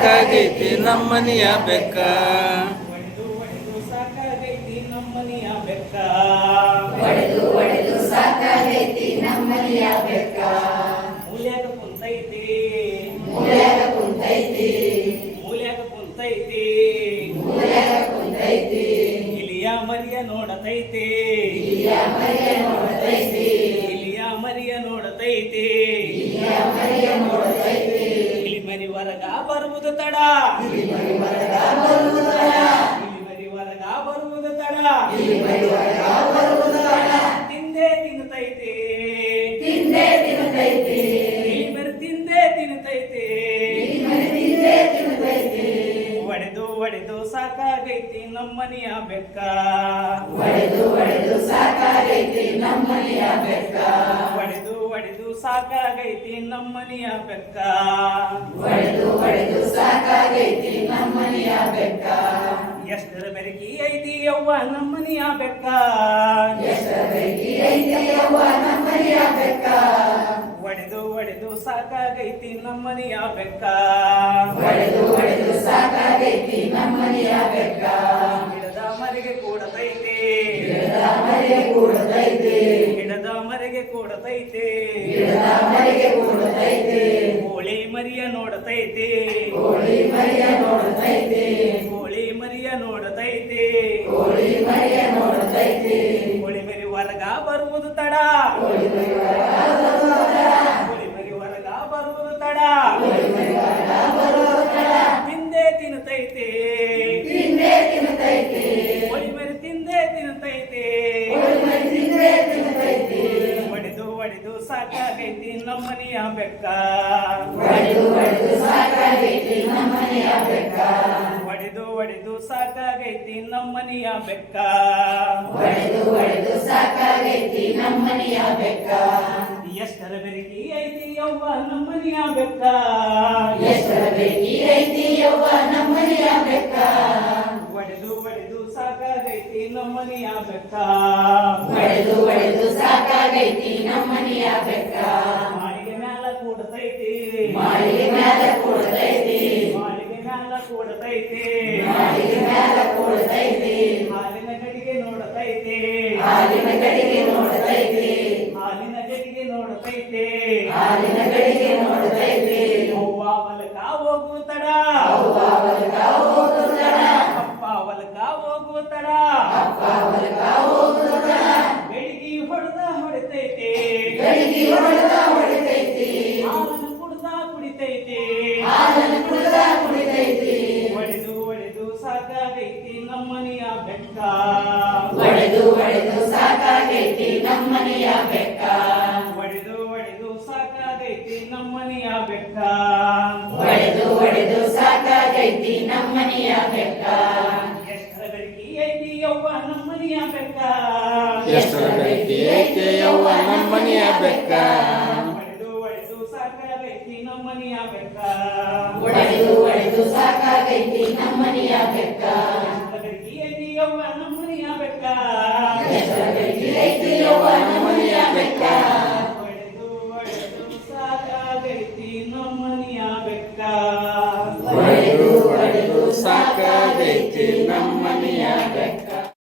ಸಾಕಾಗೈತಿ ನಮ್ಮನಿಯ ಬೆಕ್ಕ. ಒಡೆದು ಒಡೆದು ಸಾಕಾಗೈತಿ ನಮ್ಮನೆಯ ಬೆಕ್ಕ. ಒಡೆದು ಒಡೆದು ಸಾಕಾಗೈತಿ ನಮ್ಮನೆಯ ಬೆಕ್ಕ. ಮೂಲ್ಯಾಗ ಕುಂತೈತಿ. ಮೂಲ್ಯಾಗ ಕುಂತೈತಿ. ಮೂಲ್ಯಾಗ ಕುಂತೈತಿ. ಮೂಲ್ಯಾಗ ಕುಂತೈತಿ. ಇಲಿಯ ಮರಿಯ ನೋಡತೈತಿ. ಇಲಿಯ ಮರಿಯ ನೋಡತೈತಿ. ಇಲಿಯ ಮರಿಯ ನೋಡತೈತಿ. ಇಲಿಯ ಮರಿಯ ನೋಡತೈತಿ. ಹೊರಗ ಬರುವುದು ತಡ. ಬರುವುದು ತಡ. ಒಡೆದು ಒಡೆದು ಸಾಕಾಗೈತಿ ನಮ್ಮನೆಯ ಬೆಕ್ಕ. ಒಡೆದು ಒಡೆದು ಸಾಕಾಗೈತಿ ನಮ್ಮನೆಯ ಬೆಕ್ಕ. ಸಾಕಾಗೈತಿ ನಮ್ಮನೆಯ ಬೆಕ್ಕ. ಒಡೆದು ಒಡೆದು ಸಾಕಾಗೈತಿ ನಮ್ಮನೆಯ ಬೆಕ್ಕ. ಎಷ್ಟರ ಬೆರಕಿ ಐತಿ ಯವ್ವ ನಮ್ಮನೆಯ ಬೆಕ್ಕ. ಎಷ್ಟರ ಬೆರಕಿ ಐತಿ ಯವ್ವ ನಮ್ಮನೆಯ ಬೆಕ್ಕ. ಒಡೆದು ಒಡೆದು ಸಾಕಾಗೈತಿ ನಮ್ಮನೆಯ ಬೆಕ್ಕ. ಒಡೆದು ಒಡೆದು ಸಾಕಾಗೈತಿ ನಮ್ಮನೆಯ ಬೆಕ್ಕ. ಗಿಡದ ಮರೆಗೆ ಕೂಡತೈತಿ. ಗಿಡದ ಮರಿಗೆ ಕೂಡತೈತಿ. ಗಿಡದ ಮರೆಗೆ ಕೂಡತೈತಿ. ಮರಿಯ ನೋಡತೈತಿ. ಕೋಳಿ ಮರಿಯ ನೋಡತೈತಿ. ಕೋಳಿ ಮರಿಯ ನೋಡತೈತಿ. ಕೋಳಿ ಮರಿಯ ನೋಡತೈತಿ. ಕೋಳಿ ಮರಿ ಹೊರಗ ಬರುವುದು ತಡ. ಸಾಕಾಗೈತಿ ನಮ್ಮನೆಯ ಬೆಕ್ಕ. ಒಡೆದು ಒಡೆದು ಸಾಕಾಗೈತಿ ನಮ್ಮನೆಯ ಬೆಕ್ಕ. ಎಷ್ಟರ ಬೆರಗಿ ಐತಿ ಯವ್ವ ನಮ್ಮನೆಯ ಬೆಕ್ಕ. ಎಷ್ಟರ ಬೆರಗಿ ಐತಿ ಯವ್ವ ನಮ್ಮನೆಯ ಬೆಕ್ಕ. ಒಡೆದು ಒಡೆದು ಸಾಕಾಗೈತಿ ನಮ್ಮನೆಯ ಬೆಕ್ಕ. ಒಡೆದು ಒಡೆದು ಸಾಕಾಗೈತಿ ಕೂಡತೈತಿ. ಹಾಲಿನ ಗಡಿಗೆ ನೋಡತೈತೆ. ಹಾಲಿನ ಗಡಿಗೆ ನೋಡತೈತಿ. ಹಾಲಿನ ಗಡಿಗೆ ನೋಡತೈತಿ. ಹಾಲಿನ ಗಡಿಗೆ ನೋಡತೈತಿ. ಅವ್ವ ಹೊಲಕ ಹೋಗುವ ತಡ. ಅವ್ವ ಅಪ್ಪ ಹೊಲಕ ಹೋಗುವ ತಡ. ಅಪ್ಪ ಹೊಲಕ ಹೋಗುದ ಬೆಳಿಗ್ಗೆ ಹೊಡೆದ ಹೊಡಿತೈತಿ. ಗಡಿಗೆ ಹೊಡೆದ ಹೊಡಿತೈತಿ. ಸಾಕಾಗೈತಿ ನಮ್ಮನೆಯ ಬೆಕ್ಕ ಎಷ್ಟರ ಬೆಳಕಿ ಐತಿ ಯವ್ವ ನಮ್ಮನೆಯ ಬೆಕ್ಕ ಎಷ್ಟರ ಬೆಂಕಿ ಐತೆ ಯವ್ವ ನಮ್ಮನಿಯ ಬೆಕ್ಕ ಒಡೆದು ಒಡೆದು ಸಾಕಾಗೈತಿ ನಮ್ಮನೆಯ ಬೆಕ್ಕ ಒಡೆದು ಒಡೆದು ಸಾಕಾಗೈತಿ ನಮ್ಮನೆಯ ಬೆಕ್ಕ ಎಷ್ಟರ ಬೆಳಕಿ ಐತಿ ಯವ್ವ ನಮ್ಮನೆಯ ಬೆಕ್ಕ ಎಷ್ಟರ ಬೆಂಕಿ ಐತಿ ಯವ್ವ ಸಾಕಾಗೈತಿ ನಮ್ಮನೆಯಾಗ